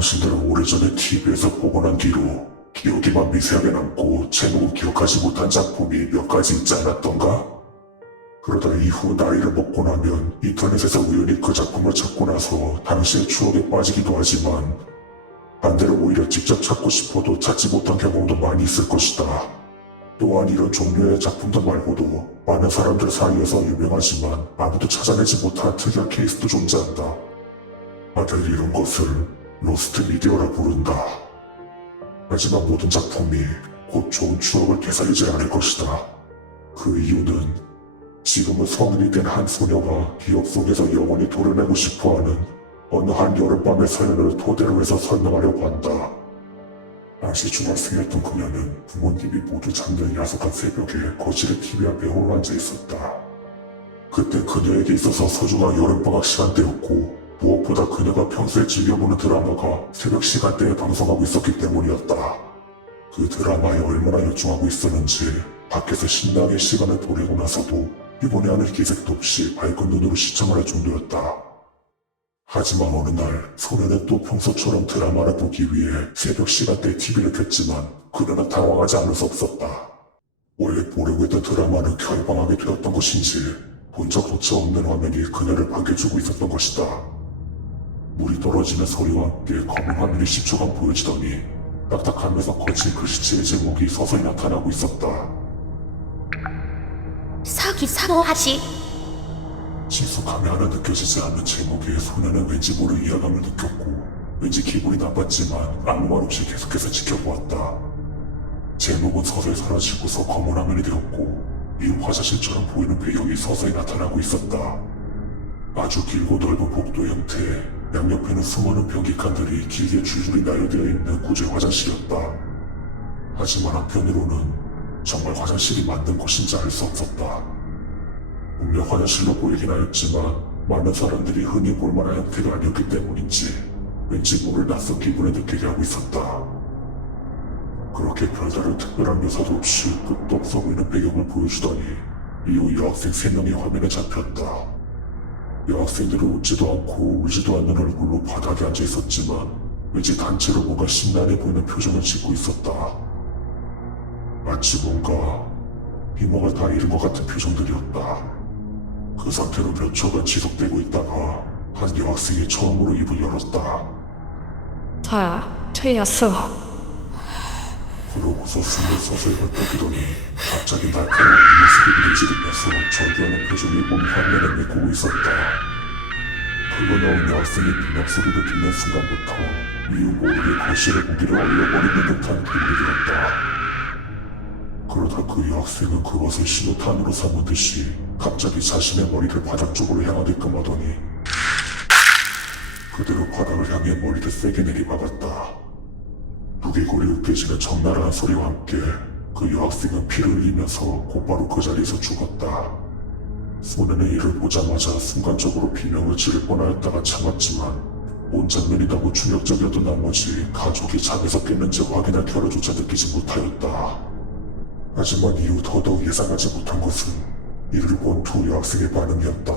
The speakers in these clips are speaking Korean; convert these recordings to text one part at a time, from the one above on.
당신들은 오래전에 TV에서 보고 난 뒤로 기억에만 미세하게 남고 제목은 기억하지 못한 작품이 몇 가지 있지 않았던가? 그러다 이후 나이를 먹고 나면 인터넷에서 우연히 그 작품을 찾고 나서 당시의 추억에 빠지기도 하지만 반대로 오히려 직접 찾고 싶어도 찾지 못한 경험도 많이 있을 것이다. 또한 이런 종류의 작품들 말고도 많은 사람들 사이에서 유명하지만 아무도 찾아내지 못한 특이한 케이스도 존재한다. 다들 이런 것을 로스트 미디어라 부른다. 하지만 모든 작품이 곧 좋은 추억을 되살리지 않을 것이다. 그 이유는 지금은 성인이 된 한 소녀가 기억 속에서 영원히 도려내고 싶어하는 어느 한 여름밤의 사연을 토대로 해서 설명하려고 한다. 당시 중학생이었던 그녀는 부모님이 모두 잠든 야속한 새벽에 거실의 TV 앞에 홀로 앉아 있었다. 그때 그녀에게 있어서 소중한 여름방학 시간대였고 무엇보다 그녀가 평소에 즐겨보는 드라마가 새벽 시간대에 방송하고 있었기 때문이었다. 그 드라마에 얼마나 열중하고 있었는지 밖에서 신나게 시간을 보내고 나서도 이번에 하늘 기색도 없이 밝은 눈으로 시청을 할 정도였다. 하지만 어느 날 소녀는 또 평소처럼 드라마를 보기 위해 새벽 시간대에 TV를 켰지만 그녀는 당황하지 않을 수 없었다. 원래 보려고 했던 드라마는 결방하게 되었던 것인지 본 적조차 없는 화면이 그녀를 반겨주고 있었던 것이다. 물이 떨어지는 소리와 함께 검은 화면이 10초간 보여지더니 딱딱하면서 거친 글씨체의 제목이 서서히 나타나고 있었다. 서기사노하시. 친숙함이 하나 느껴지지 않는 제목에 소녀는 왠지 모를 위화감을 느꼈고 왠지 기분이 나빴지만 아무 말 없이 계속해서 지켜보았다. 제목은 서서히 사라지고서 검은 화면이 되었고 이후 화장실처럼 보이는 배경이 서서히 나타나고 있었다. 아주 길고 넓은 복도 형태에 양옆에는 수많은 변기칸들이 길게 줄줄이 나열되어 있는 구조의 화장실이었다. 하지만 한편으로는 정말 화장실이 만든 곳인지 알 수 없었다. 분명 화장실로 보이긴 하였지만 많은 사람들이 흔히 볼만한 형태가 아니었기 때문인지 왠지 모를 낯선 기분을 느끼게 하고 있었다. 그렇게 별다른 특별한 묘사도 없이 끝도 없어 보이는 배경을 보여주더니 이후 여학생 3명이 화면에 잡혔다. 여학생들은 웃지도 않고 울지도 않는 얼굴로 바닥에 앉아 있었지만 왠지 단체로 뭔가 심란해 보이는 표정을 짓고 있었다. 마치 뭔가 희망을 다 잃은 것 같은 표정들이었다. 그 상태로 몇 초간 지속되고 있다가 한 여학생이 처음으로 입을 열었다. 다 틀렸어. 그러고서 숨을 서서히 헐떡이더니 갑자기 날카로운 비밀소리를 지르면서 절규하는 표정이 온 화면에 메꾸고 있었다. 흘러나온 여학생이 비명소리를 듣는 순간부터 이유 모르게 거실의 무기를 얼려버리는 듯한 기분이 들었다. 그러다 그 여학생은 그것을 신호탄으로 삼은 듯이 갑자기 자신의 머리를 바닥 쪽으로 향하게끔 하더니 그대로 바닥을 향해 머리를 세게 내리박았다. 두개골이 으깨지는 적나라한 소리와 함께 그 여학생은 피를 흘리면서 곧바로 그 자리에서 죽었다. 소년의 이를 보자마자 순간적으로 비명을 지를 뻔하였다가 참았지만 온 장면이 너무 충격적이었던 나머지 가족이 잠에서 깼는지 확인할 겨를조차 느끼지 못하였다. 하지만 이후 더더욱 예상하지 못한 것은 이를 본 두 여학생의 반응이었다.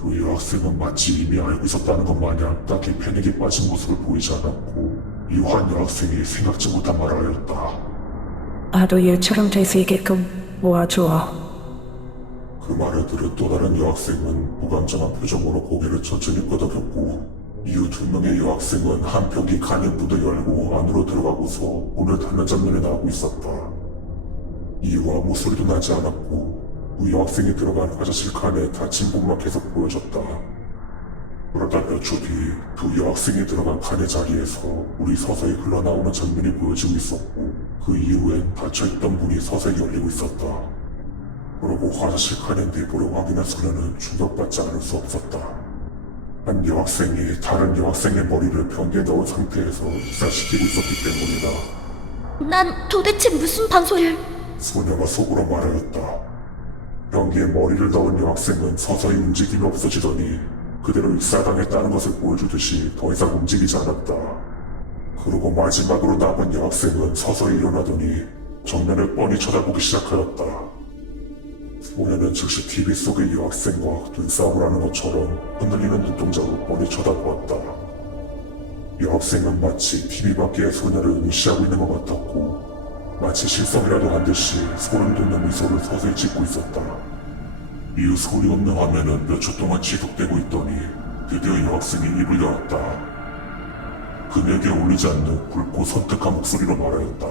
두 여학생은 마치 이미 알고 있었다는 것 마냥 딱히 패닉에 빠진 모습을 보이지 않았고 이후 한 여학생이 생각지 못한 말을 하였다. 나도 얘처럼 될 수 있게끔 모아줘. 그 말을 들은 또 다른 여학생은 무감정한 표정으로 고개를 천천히 끄덕였고 이후 2명의 여학생은 한 벽이 칸의 문을 열고 안으로 들어가고서 문을 닫는 장면이 나오고 있었다. 이후 아무 소리도 나지 않았고 그 여학생이 들어간 화장실 칸에 닫힌 문만 계속 보여졌다. 그러다 몇 초 뒤 두 여학생이 들어간 칸의 자리에서 물이 서서히 흘러나오는 장면이 보여지고 있었고 그 이후엔 닫혀있던 문이 서서히 열리고 있었다. 그러고 화장실 칸의 내부를 확인한 소녀는 충격받지 않을 수 없었다. 한 여학생이 다른 여학생의 머리를 변기에 넣은 상태에서 흡사시키고 있었기 때문이다. 난 도대체 무슨 방송을... 소녀가 속으로 말하였다. 변기에 머리를 넣은 여학생은 서서히 움직임이 없어지더니 그대로 익사당했다는 것을 보여주듯이 더 이상 움직이지 않았다. 그리고 마지막으로 남은 여학생은 서서히 일어나더니 정면을 뻔히 쳐다보기 시작하였다. 소녀는 즉시 TV 속의 여학생과 눈싸움을 하는 것처럼 흔들리는 눈동자로 뻔히 쳐다보았다. 여학생은 마치 TV 밖의 소녀를 무시하고 있는 것 같았고 마치 실성이라도 한 듯이 소름 돋는 미소를 서서히 짓고 있었다. 이후 소리 없는 화면은 몇 초 동안 지속되고 있더니 드디어 여학생이 입을 열었다. 그녀에게 어울리지 않는 굵고 선택한 목소리로 말하였다.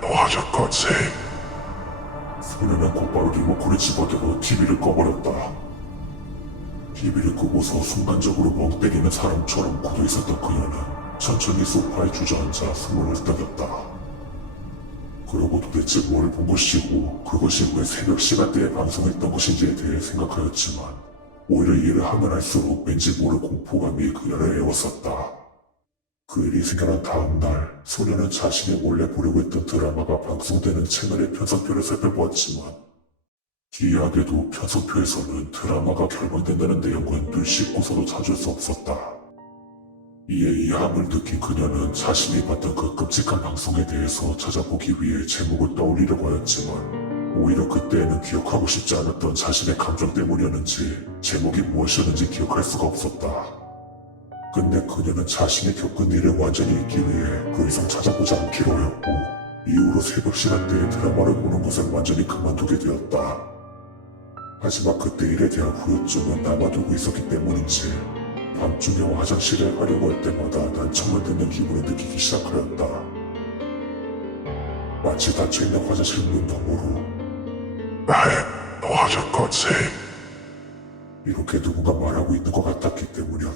도와줬거지. 소녀는 곧바로 리모컨을 집어들어 TV를 꺼버렸다. TV를 끄고서 순간적으로 멍 때리는 사람처럼 굳어 있었던 그녀는 천천히 소파에 주저앉아 숨을 헐떡였다. 그러고 도대체 뭘 본 것이고 그것이 왜 새벽 시간대에 방송했던 것인지에 대해 생각하였지만 오히려 이해를 하면 할수록 왠지 모를 공포감이 그녀를 애웠었다. 그 일이 생겨난 다음 날 소녀는 자신이 원래 보려고 했던 드라마가 방송되는 채널의 편성표를 살펴보았지만 기이하게도 편성표에서는 드라마가 결방된다는 내용은 눈 씻고서도 찾을 수 없었다. 이에 이해함을 느낀 그녀는 자신이 봤던 그 끔찍한 방송에 대해서 찾아보기 위해 제목을 떠올리려고 하였지만 오히려 그때에는 기억하고 싶지 않았던 자신의 감정 때문이었는지 제목이 무엇이었는지 기억할 수가 없었다. 끝내 그녀는 자신이 겪은 일을 완전히 잊기 위해 그 이상 찾아보지 않기로 하였고 이후로 새벽 시간대에 드라마를 보는 것을 완전히 그만두게 되었다. 하지만 그때 일에 대한 후유증은 남아두고 있었기 때문인지 밤중에 화장실에 가려고 할 때마다 난청을 듣는 기분을 느끼기 시작하였다. 마치 닫혀있는 화장실 문 너머로 도와줬거지. 이렇게 누군가 말하고 있는 것 같았기 때문이었다.